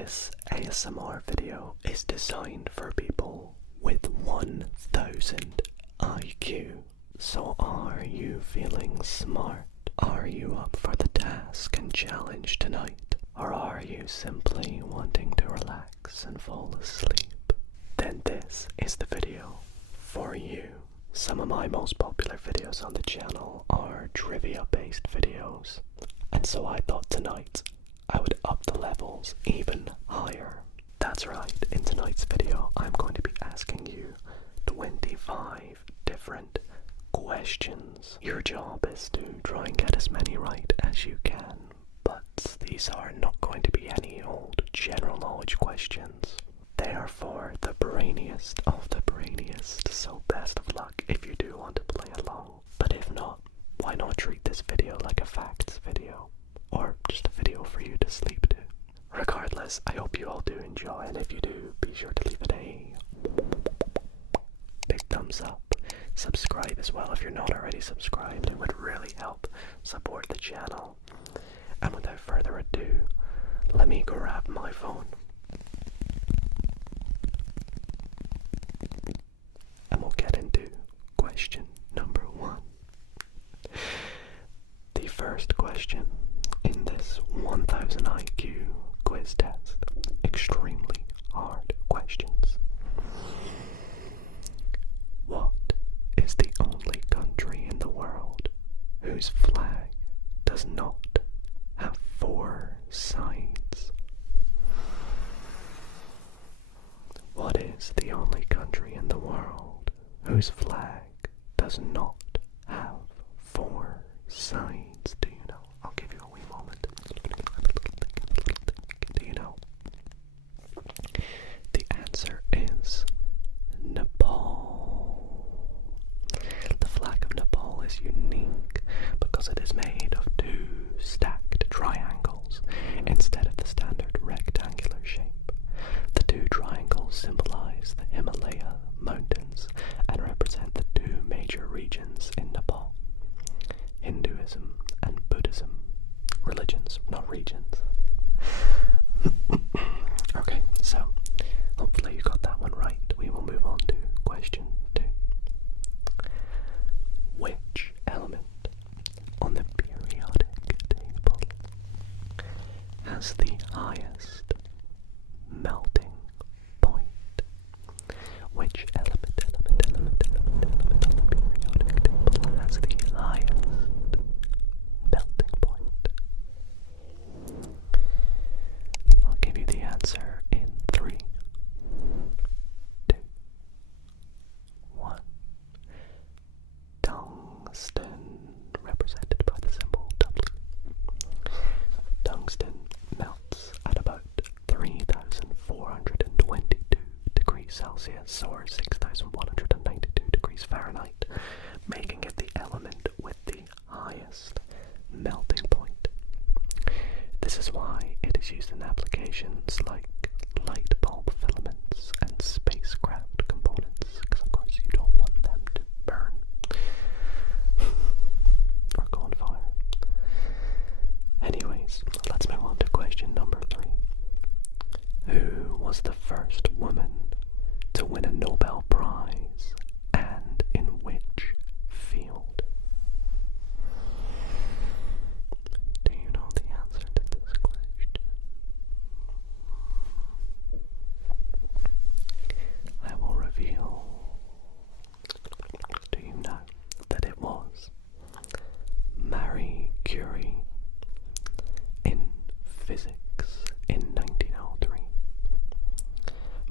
This ASMR video is designed for people with 1000 IQ. So are you feeling smart? Are you up for the task and challenge tonight? Or are you simply wanting to relax and fall asleep? Then this is the video for you. Some of my most popular videos on the channel are trivia-based videos, and so I thought tonight I would up the levels even higher. That's right, in tonight's video I'm going to be asking you 25 different questions. Your job is to try and get as many right as you can, but these are not going to be any old general knowledge questions. They are for the brainiest of the brainiest, so best of luck if you do want to play along. But if not, why not treat this video like a facts video, or just a video for you to sleep to. Regardless, I hope you all do enjoy, and if you do, be sure to leave it a big thumbs up. Subscribe as well if you're not already subscribed. It would really help support the channel. And without further ado, let me grab my phone. And we'll get into question number 1. The first question in this 1000 IQ quiz test. Extremely hard questions. What is the only country in the world whose flag does not have 4 sides? What is the only country in the world whose flag does not have 4 sides? Do you know? I'll give you a wee moment. Do you know? The answer is Nepal. The flag of Nepal is unique because it is made of 2 stacked triangles instead of the standard rectangular shape. The 2 triangles symbolize the Himalaya mountains and represent the 2 major regions in Nepal: Hinduism and Buddhism. Religions, not regions. Okay, so hopefully you got that one right. We will move on to question 2. Which element on the periodic table has the highest melting point? Which element on the periodic table has the highest melting point? I'll give you the answer in 3, 2, 1. Tungsten, represented by the symbol W. Tungsten melts at about 3,422 degrees Celsius or 6,192 degrees Fahrenheit, making it the element with the highest melting point. This is why it is used in applications like light bulb filaments and spacecraft components, because of course you don't want them to burn or go on fire. Anyways, let's move on to question number 3. Who was the first woman to win a Nobel Prize, and in which field? Do you know the answer to this question? I will reveal. Do you know that it was Marie Curie in physics in 1903?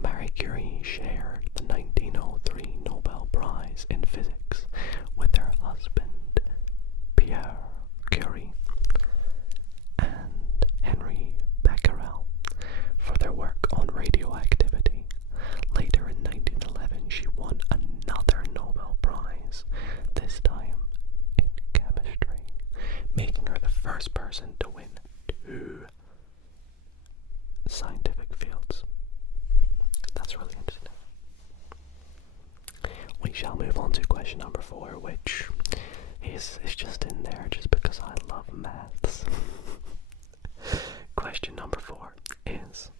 Marie Curie shared the 1903 Nobel Prize in Physics with her husband, Pierre Curie, and Henry Becquerel for their work on radioactivity. Later in 1911, she won another Nobel Prize, this time in chemistry, making her the first person to win 2 scientific fields. That's really interesting. We shall move on to question number 4, which is just in there just because I love maths. Question number 4 is,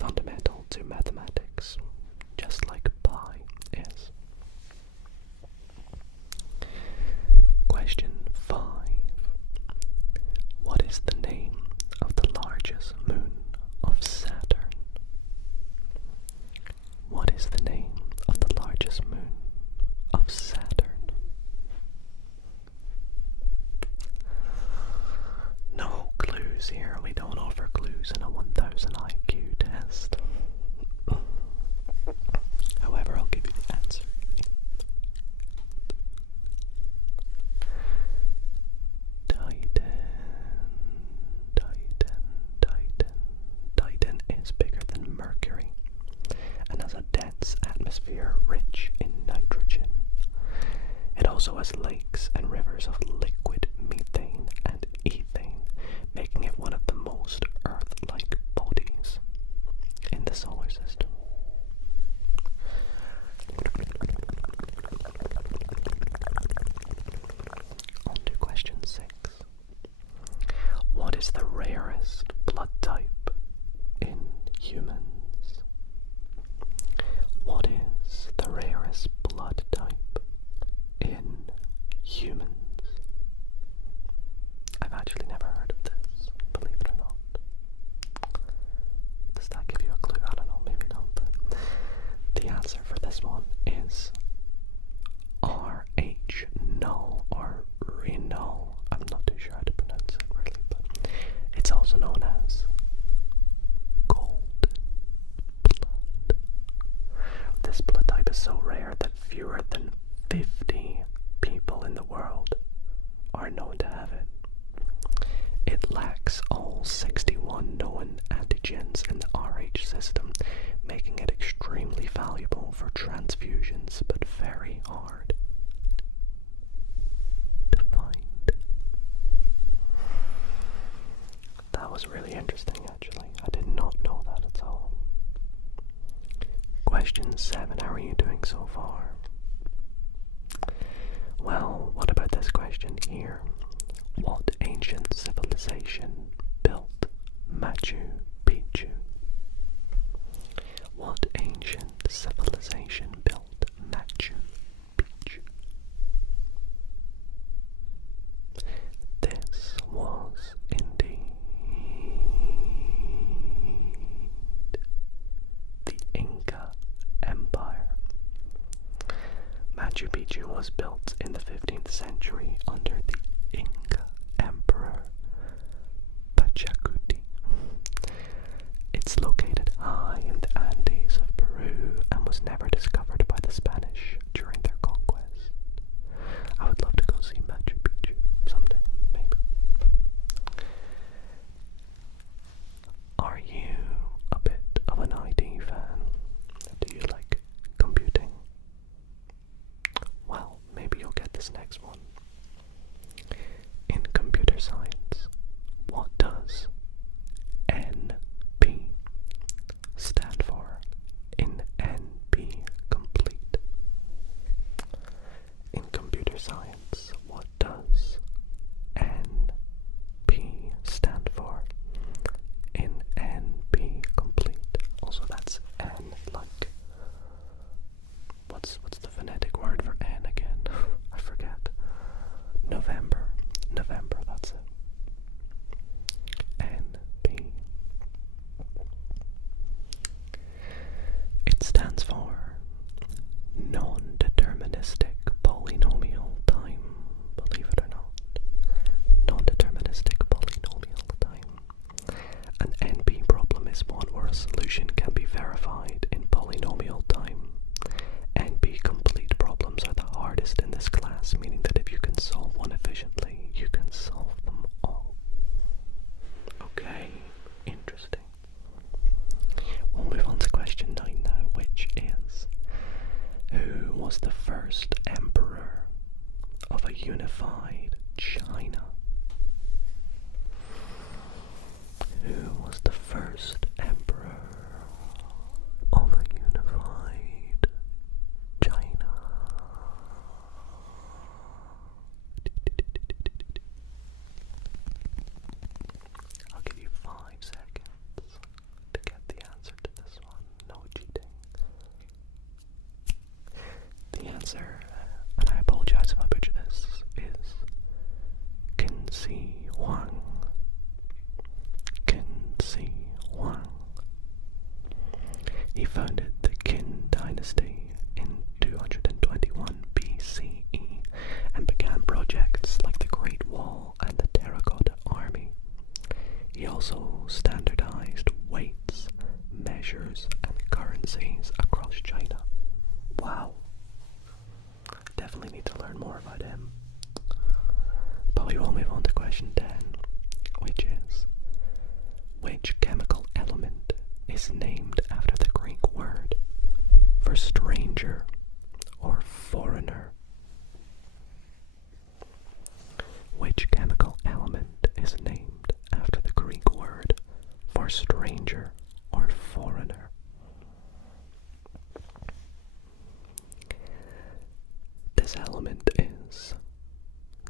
fundamental to mathematics, just like pi is. Question 5. What is the name of the largest moon of Saturn? What is the name of the largest moon of Saturn? No clues here. We don't offer clues in a 1000 IQ test. However, I'll give you the answer. Titan is bigger than Mercury and has a dense atmosphere rich in nitrogen. It also has lakes and rivers of liquid methane and ethane, making it one of the most Earth-like bodies in the solar system. On to question 6. What is the rarest blood type in humans? What is the rarest blood type in humans? I've actually never heard of this, believe it or not. Does that give you a clue? I don't know, maybe not, but the answer for this one is RH null or renal. I'm not too sure how to pronounce it really, but it's also known as golden blood. This blood type is so rare that fewer than 50 people in the world are known to have it. It lacks all 61 known antigens in the RH system, making it extremely valuable for transfusions, but very hard to find. That was really interesting, actually. I did not know that at all. Question 7. How are you doing so far? Well, what about this question here? What ancient civilization built Machu Picchu? What ancient civilization built Machu Picchu? This was indeed the Inca Empire. Machu Picchu was built in the 15th century under the Inca Emperor Pachacuti. It's located high in the Andes of Peru and was never discovered by the Spanish during their conquest. I would love to go see Machu Picchu someday, maybe. Are you a bit of an IT fan? Do you like computing? Well, maybe you'll get this next one. In computer science, what does NP answer, and I apologize if I butcher this, is Qinshi Huang. Qinshi Huang. He founded the Qin dynasty in 221 BCE and began projects like the Great Wall and the Terracotta Army. He also standardized weights, measures, and currencies across China. Wow. Definitely need to learn more about him. But we will move on to question 10, which is, which chemical element is named after the Greek word for stranger or foreigner? Which chemical element is named after the Greek word for stranger or foreigner? This element is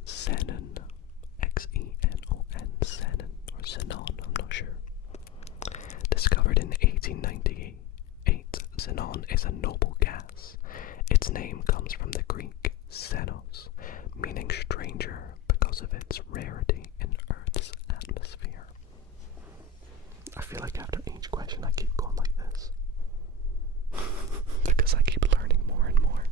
xenon, Xenon, xenon, or xenon, I'm not sure. Discovered in 1898, xenon is a noble gas. Its name comes from the Greek xenos, meaning stranger, because of its rarity in Earth's atmosphere. I feel like after each question I keep going like this. Because I keep learning more and more.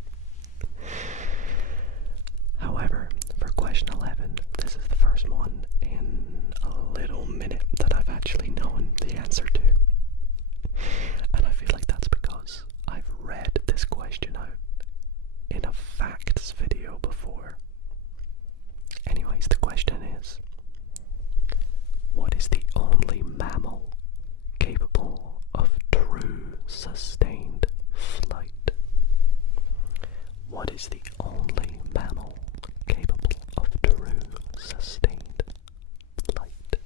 However, for question 11, this is the first one in a little minute that I've actually known the answer to. And I feel like that's because I've read this question out in a facts video before. Anyways, the question is, what is the only mammal capable of true sustained flight? What is the only mammal capable of true sustained flight?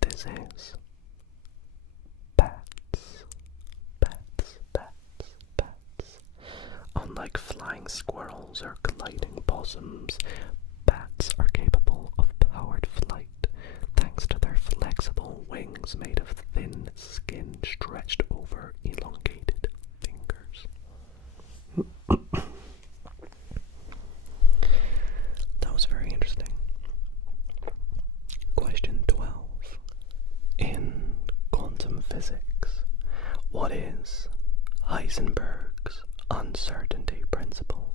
This is bats. Bats, bats, bats. Unlike flying squirrels or gliding possums, bats are capable of powered flight thanks to their flexible wings made of thin skin stretched over elongated fingers. That was very interesting. Question 12. In quantum physics, what is Heisenberg's uncertainty principle?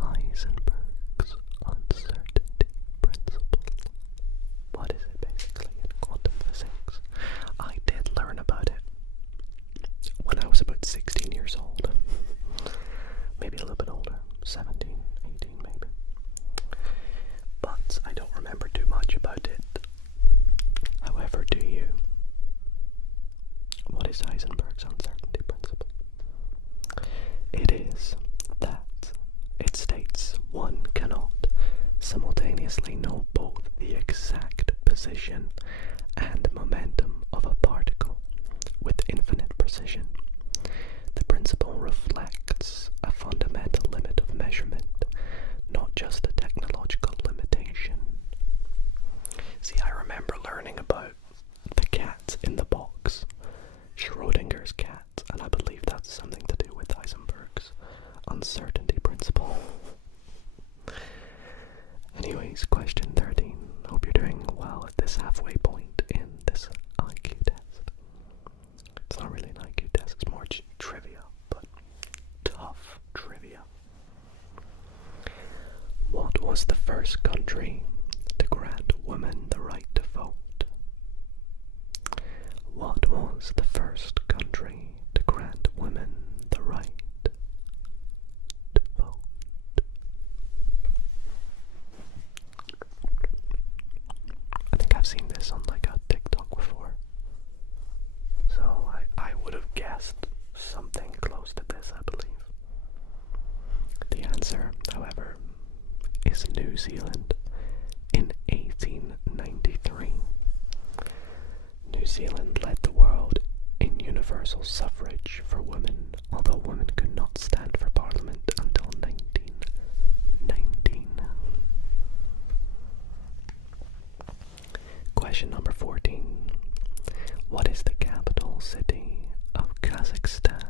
Heisenberg's uncertainty principle. What is it basically in quantum physics? I did learn about it when I was about 16 years old. Maybe a little bit older, 17, 18 maybe. But I don't remember too much about it. However, do you? What is Heisenberg's uncertainty principle? It is that it states one cannot simultaneously know both the exact position and momentum of a particle with infinite precision. The principle reflects a fundamental limit of measurement, not just a technological limitation. See, I remember learning about the cat in the box, Schrodinger's cat, and I believe that's something to do with Heisenberg's uncertainty principle. Anyways, question 13. Hope you're doing well at this halfway point in this IQ test. It's not really an IQ test, it's more trivia, but tough trivia. What was the first country to grant women the right to vote? What was the first country to grant women the right to vote? I think I've seen this on like a TikTok before. So I would have guessed something close to this, I believe. The answer, however, is New Zealand in 1893. New Zealand led the world in universal suffrage for women, although women could not stand for parliament until 1919. Question number 14. What is the capital city of Kazakhstan?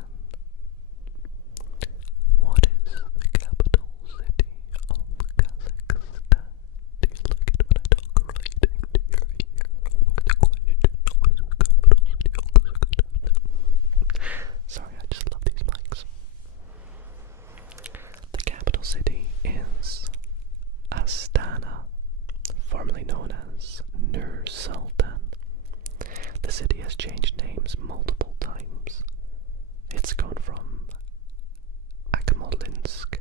city has changed names multiple times. It's gone from Akmolinsk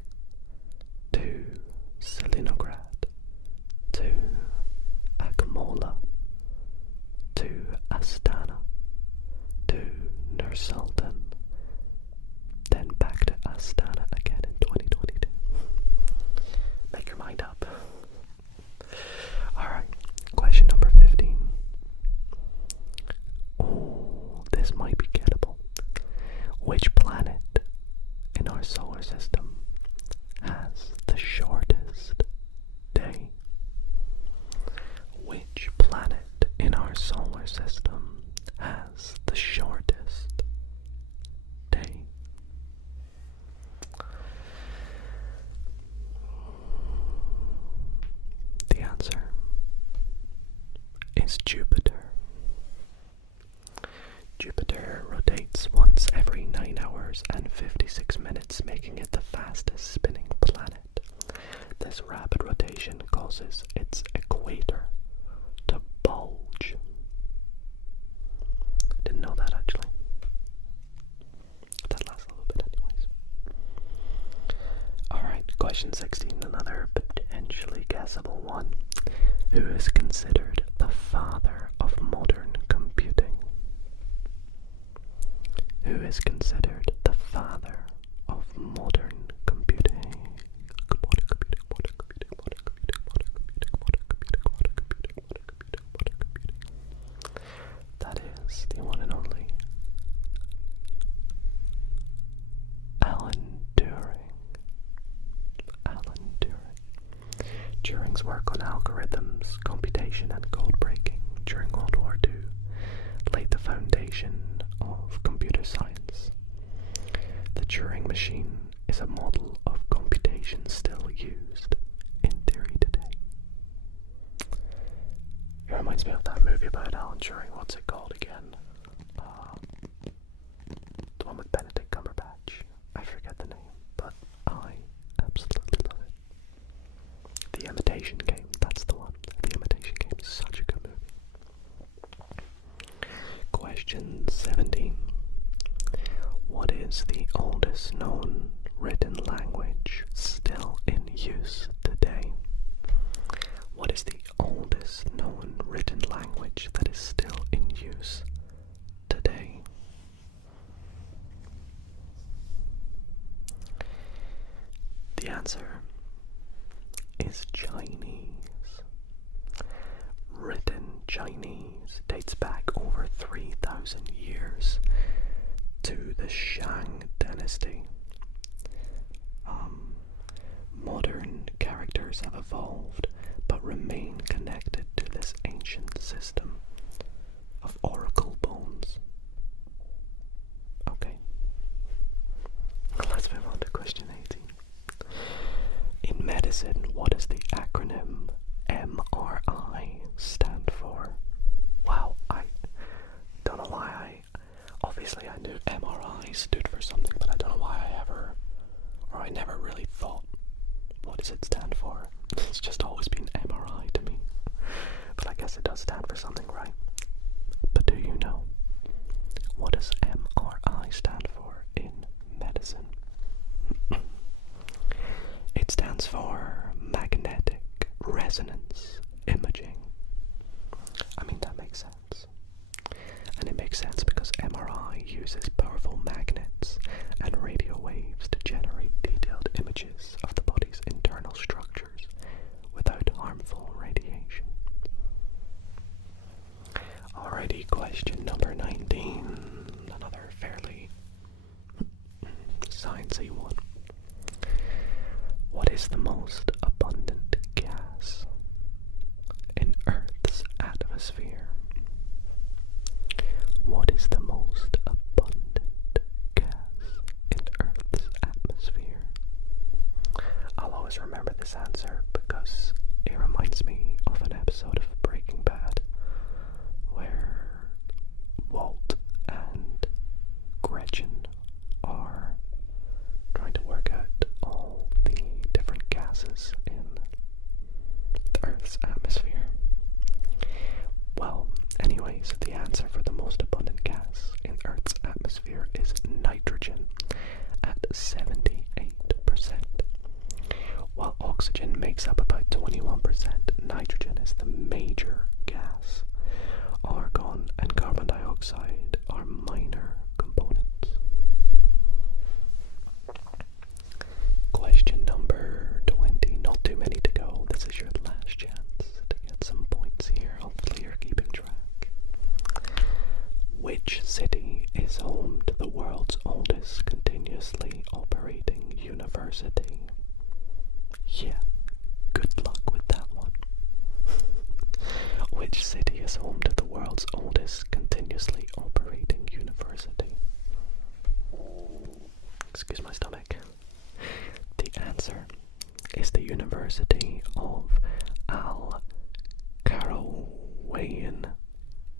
to Selenograd to Akmola to Astana to Nur-Sultan, then back to Astana again in 2022. Make your mind up. Alright, question number 15. Oh, this might be gettable. Which planet in our solar system has the shortest day? Which planet in our solar system has the shortest day? The answer is Jupiter. Jupiter rotates once every 9 hours and 56 minutes, making it the fastest spinning planet. This rapid rotation causes its equator to bulge. Didn't know that actually. That lasts a little bit anyways. Alright, question 16, another potentially guessable one. Who is considered the father of modern computing? Who is considered the father of modern computing? That is the one and only Alan Turing. Alan Turing. Turing's work on algorithms, computation and code breaking during World War II laid the foundation of computer science. The Turing machine is a model of computation still used in theory today. It reminds me of that movie about Alan Turing. What's it called again? The one with Benedict Cumberbatch. I forget the name, but I absolutely love it. The Imitation Game, that's the one. The Imitation Game is such a good movie. Question 17. What is the oldest known written language still in use today? What is the oldest known written language that is still in use today? The answer is Chinese. Written Chinese dates back over 3,000 years to the Shang dynasty. Modern characters have evolved but remain connected to this ancient system of oracle bones. Okay, let's move on to question 18. In medicine, what does the acronym MRI stand for? Wow, I don't know why obviously I knew MRI stood for something, but I don't know why I never really thought, what does it stand for? It's just always been MRI to me. But I guess it does stand for something, right? But do you know, what does MRI stand for in medicine? It stands for magnetic resonance imaging. I mean, that makes sense. And it makes sense because MRI uses powerful magnets and radio waves to generate detailed images of the body's internal structures without harmful radiation. Alrighty, question number 19. Another fairly sciencey one. What is the most abundant gas in Earth's atmosphere? What is the most abundant gas in Earth's atmosphere? I'll always remember this answer because it reminds me of an episode of Breaking Bad where Walt and Gretchen are trying to work out all the different gases in the Earth's atmosphere. Well, anyways, the answer for the most 78%. While oxygen makes up about 21%, nitrogen is the major gas. Argon and carbon dioxide are minor components. Question number 20. Not too many to go. This is your last chance to get some points here. Hopefully you're keeping track. Which city is home to the world's oldest continuously operating university? Yeah, good luck with that one. Which city is home to the world's oldest continuously operating university? Excuse my stomach. The answer is the University of Al Qarawiyyin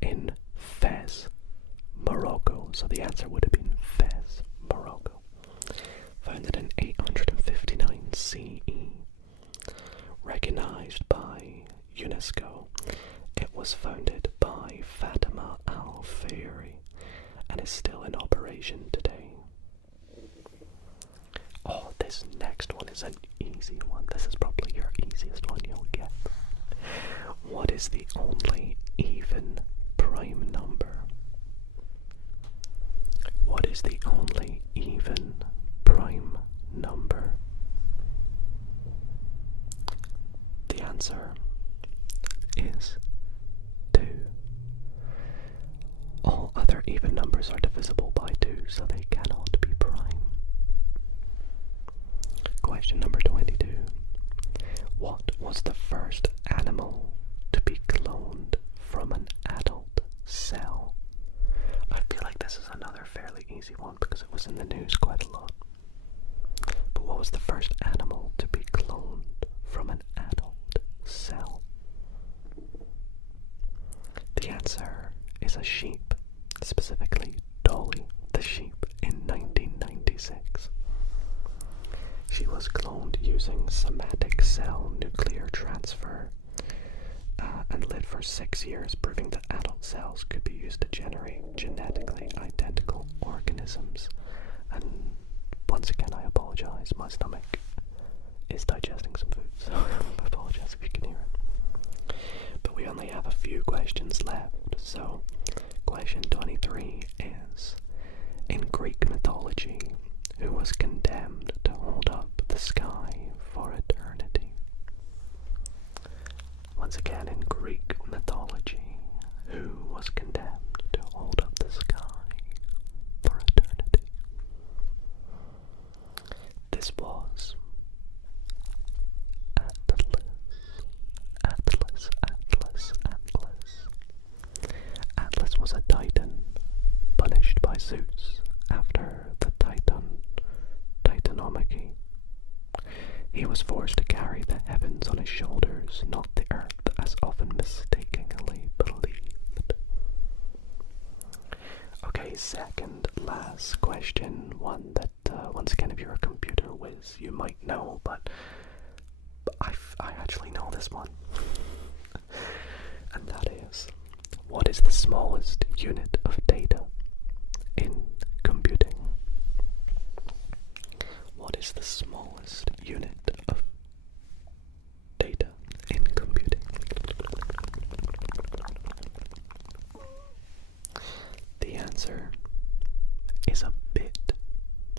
in Fez, Morocco. So the answer would have been Fez, Morocco. Founded in 859 CE. Recognized by UNESCO, it was founded by Fatima Al-Fayri and is still in operation today. Oh, this next one is an easy one. This is probably your easiest one you'll get. What is the only even prime number? What is the only even prime number? The answer is 2. All other even numbers are divisible by 2, so they cannot be prime. Question number 22. What was the first animal to be cloned from an adult cell? I feel like this is another fairly easy one because it was in the news quite a lot. But what was the first animal to be cloned from an adult cell? The answer is a sheep, specifically Dolly the sheep in 1996. She was cloned using somatic cell nuclear transfer and lived for 6 years, proving that adult cells could be used to generate genetically identical organisms. And once again, I apologize, my stomach is digesting some food, so I apologize if you can hear it. But we only have a few questions left, so question 23 is, in Greek mythology, who was condemned to hold up the sky for eternity? Once again, in Greek mythology, who was condemned to hold up the sky for eternity? This was Atlas was a titan punished by Zeus after the Titanomachy. He was forced to carry the heavens on his shoulders, not the earth, as often mistakenly believed. Okay, second last question, one that once again, if you're a computer whiz, you might know, but I actually know this one. And that is, what is the smallest unit of data in computing? What is the smallest unit of data in computing? The answer is a bit,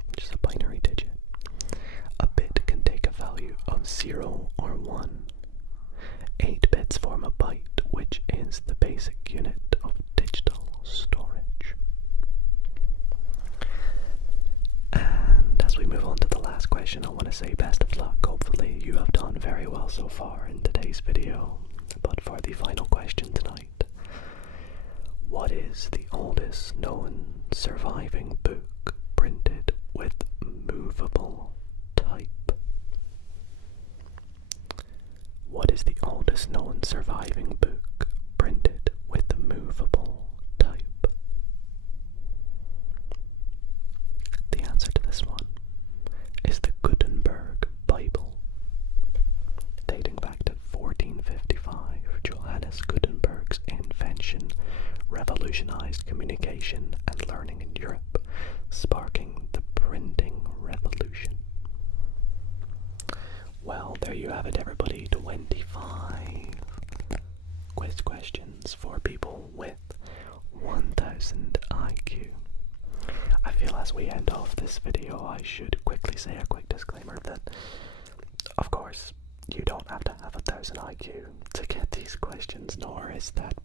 which is a binary digit. A bit can take a value of 0 or 1. 8 bits form a byte, which is the basic unit of digital storage. And as we move on to the last question, I want to say best of luck. Hopefully you have done very well so far in today's video. But for the final question tonight, what is the oldest known surviving book printed with movable type? What is the oldest known surviving book printed with movable type? The answer to this one is the Gutenberg Bible. Dating back to 1455, Johannes Gutenberg's invention revolutionized communication and learning in Europe, sparking the printing revolution. Well, there you have it, everybody. 25 quiz questions for people with 1000 IQ. I feel as we end off this video, I should quickly say a quick disclaimer that, of course, you don't have to have 1000 IQ to get these questions, nor is that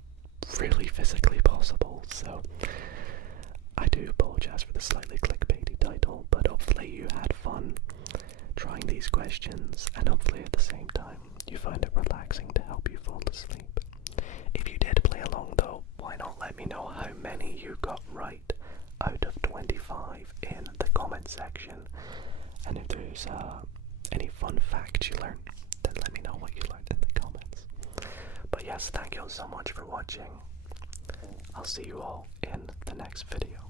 really physically possible. So I do apologize for the slightly clickbaity title, but hopefully you had fun trying these questions, and hopefully at the same time you find it relaxing to help you fall asleep. If you did play along though, why not let me know how many you got right out of 25 in the comment section, and if there's any fun facts you learned, then let me know what you learned in the comments. But yes, thank you all so much for watching. I'll see you all in the next video.